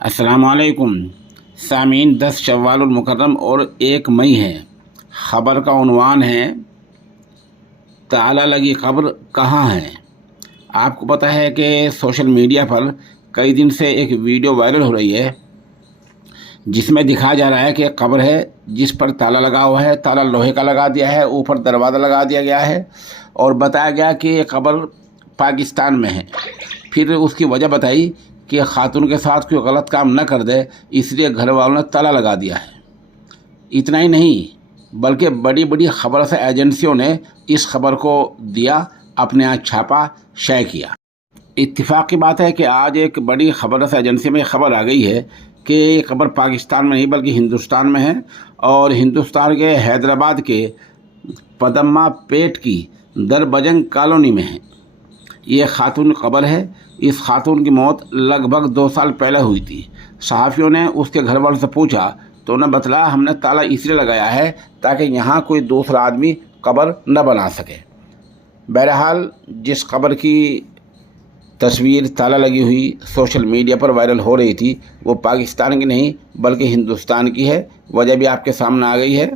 अस्सलाम वालेकुम सामीन। 10 शव्वालुल मुकर्रम और 1 मई है। ख़बर का उन्वान है ताला लगी कब्र कहाँ है। आपको पता है कि सोशल मीडिया पर कई दिन से एक वीडियो वायरल हो रही है जिसमें दिखाया जा रहा है कि एक कब्र है जिस पर ताला लगा हुआ है। ताला लोहे का लगा दिया है, ऊपर दरवाज़ा लगा दिया गया है और बताया गया कि ये कब्र पाकिस्तान में है। फिर उसकी वजह बताई कि खातून के साथ कोई गलत काम न कर दे, इसलिए घर वालों ने ताला लगा दिया है। इतना ही नहीं बल्कि बड़ी बड़ी खबर से एजेंसियों ने इस खबर को दिया, अपने यहाँ छापा, शेयर किया। इत्तेफाक की बात है कि आज एक बड़ी खबर से एजेंसी में खबर आ गई है कि ये खबर पाकिस्तान में नहीं बल्कि हिंदुस्तान में है और हिंदुस्तान के हैदराबाद के पदम्मा पेट की दरबजंग कॉलोनी में है। ये खातून कब्र है। इस खातून की मौत लगभग 2 साल पहले हुई थी। सहाफ़ियों ने उसके घर वालों से पूछा तो उन्हें बतलाया हमने ताला इसलिए लगाया है ताकि यहाँ कोई दूसरा आदमी कब्र न बना सके। बहरहाल जिस कब्र की तस्वीर ताला लगी हुई सोशल मीडिया पर वायरल हो रही थी वो पाकिस्तान की नहीं बल्कि हिंदुस्तान की है। वजह भी आपके सामने आ गई है।